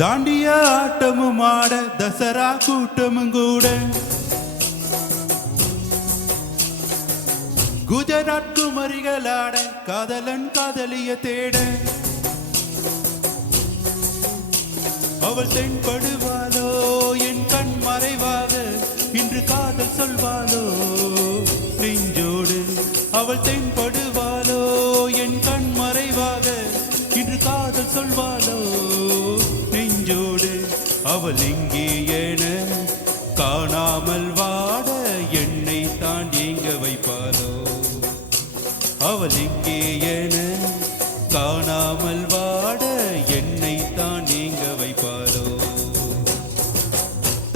தாண்டிய ஆட்டமும் ஆட தசரா கூட்டமும் கூட குஜராத் குமரிகளாட காதலன் காதலிய தேட அவள் தென்படுவாளோ என் கண் மறைவாக இன்று காதல் சொல்வாளோ நெஞ்சோடு அவள் தென்படுவாளோ என் கண் மறைவாக இன்று காதல் சொல்வாளோ நெஞ்சோடு அவள் எங்கே என காணாமல் வாட என்னை தான் எங்க வைப்பாளோ அவள் எங்கே என காணாமல் வாட என்னை தான் எங்க வைப்பாளோ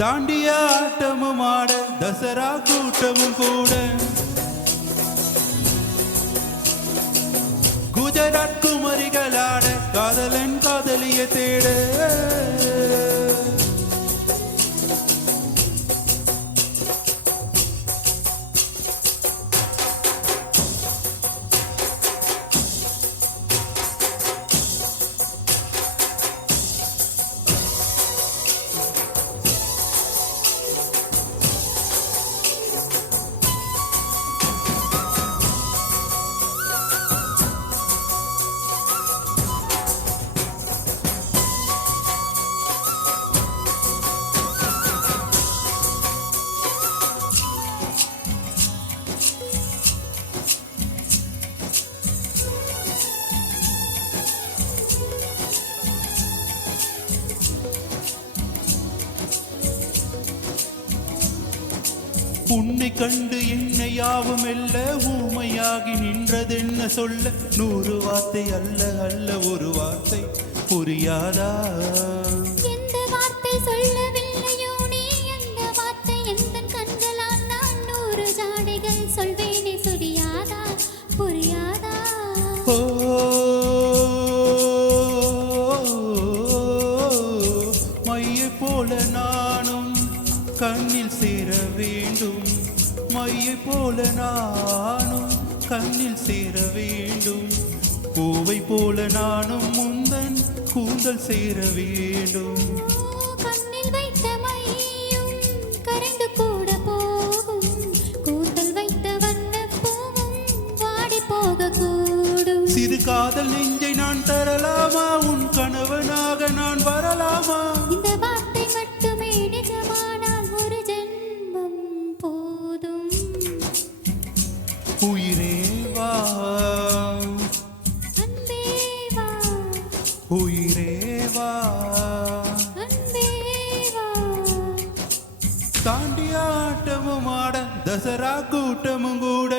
தாண்டிய ஆட்டமும் ஆட தசரா கூட்டமும் கூட குஜராத் குமரிகளாட காதலன் காதலிய தேட உன்னை கண்டு என்னை யாவும் எல்ல ஊமையாகி நின்றதென்ன சொல்ல 100 வார்த்தை அல்ல அல்ல ஒரு வார்த்தை புரியாதா எந்த வார்த்தை சொல்லவில்லையோ நீ எந்த வார்த்தை எந்த கண்களால் நான் 100 ஜாடைகள் சொல்வேனே புரியாதா புரியாதா ஓ மையை போல நானும் கண்ணில் சேர வேண்டும் மையை போல நானும் கண்ணில் சேர வேண்டும் பூவை போல நானும் முந்தன் கூந்தல் சேர வேண்டும் கண்ணில் வைத்த மையும் கரைந்து கூட போகும் கூந்தல் வைத்த வண்ண பூவும் வாடி போக கூடும் சிறு காதல் நெஞ்சை நான் தரலாமா உன் கணவனாக நான் வரலாமா இந்த வார்த்தை மட்டுமே நிஜமானால் ஒரு ஜென்மம் போதும் உயிரே வா அன்பே வா உயிரே வா அன்பே வா தாண்டிய ஆட்டமும் ஆட தசரா கூட்டமும் கூட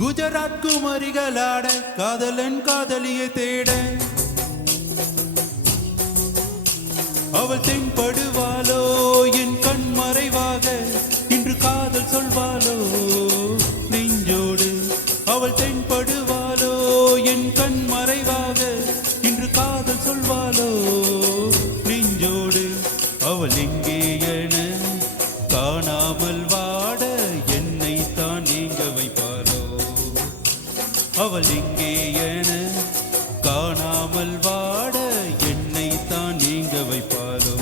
குஜராத் குமரிகளாட காதலன் காதலிய தேட அவள் தென்படுவாளோ என் கண் மறைவாக இன்று காதல் சொல்வாளோ நெஞ்சோடு அவள் தென்படுவாளோ என் கண் மறைவாக இன்று காதல் சொல்வாளோ நெஞ்சோடு அவள் எங்கே என காணாமல் வாட என்னை தான் நீங்க வைப்பாளோ அவள் எங்கே என காணாமல் வாட என்னை தான் நீங்க வைப்பாளோ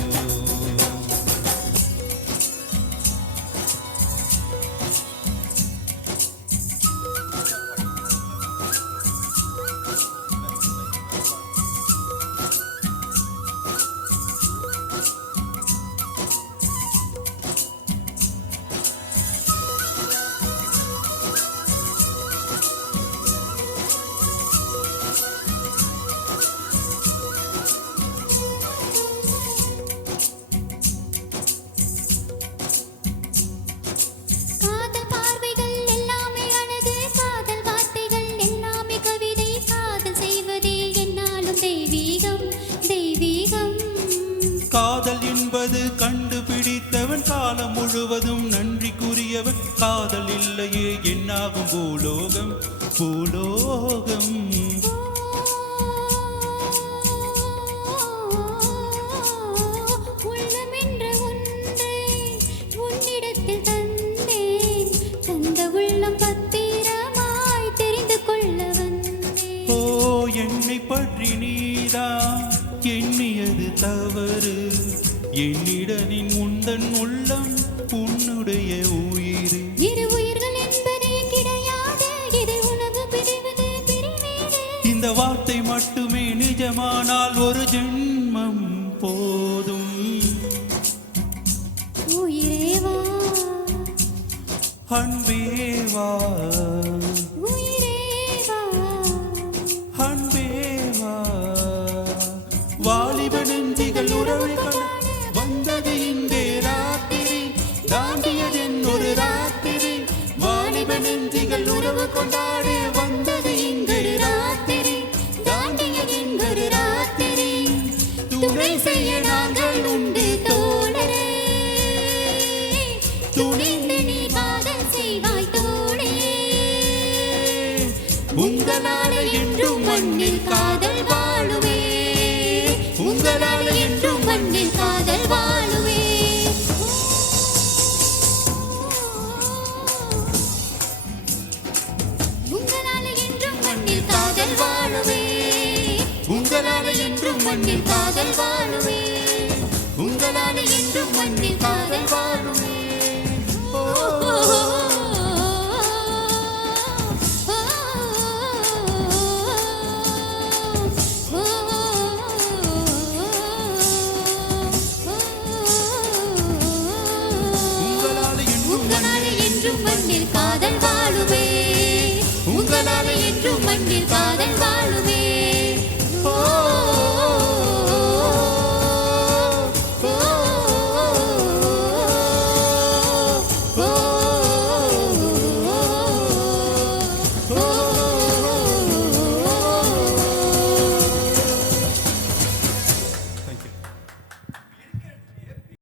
காலம் முழுவதும் நன்றிக்குரியவன் காதல் இல்லையே என்னாகும் பூலோகம் பூலோகம் உள்ளமென்ற ஒன்றை உன்னிடத்தில் தந்தேன் தந்த உள்ளம் பத்திரமாய் தெரிந்து கொள்ள வந்தேன் ஓ என்னை பற்றி நீதான் எண்ணியது தவறு என்னிடனின் உந்தன் உள்ளம் உன்னுடைய உயிர் இரு உயிர்கள் என்பதே கிடையாது இதை உனது பிரிவது பிரிவீடு இந்த வார்த்தை மட்டுமே நிஜமானால் ஒரு ஜென்மம் போதும் உயிரே வா அன்பே வா உயிரே வா அன்பே வா வாலிப நெஞ்சிகள் உறவு கொள்ள வந்தது இங்கே ராத்திரி தாண்டியதென் ஒரு ராத்திரி வாலிப நெஞ்சிகள் உறவு கொண்டாடி வந்தது இங்கு ராத்திரி தாண்டியதென் ஒரு ராத்திரி துணை செய்ய நாங்கள் உண்டு தோழரே துணிந்து நீ காதல் செய்வாய் தோழியே உங்களால என்றும் மண்ணில் காதல் வாழுவே உங்களால என்றும் மண்ணில் காதல் வாழுவே உங்களால என்றும் மண்ணில் காதல் வாழுவே உங்களால என்றும் மண்ணில் காதல் வாழுவே உங்களால என்றும் மண்ணில் காதல் வாழுமே உங்களால என்றும் மண்ணில் காதல் வாழுவே உங்களால் என்றும் மண்ணில் காதல் வாழுவே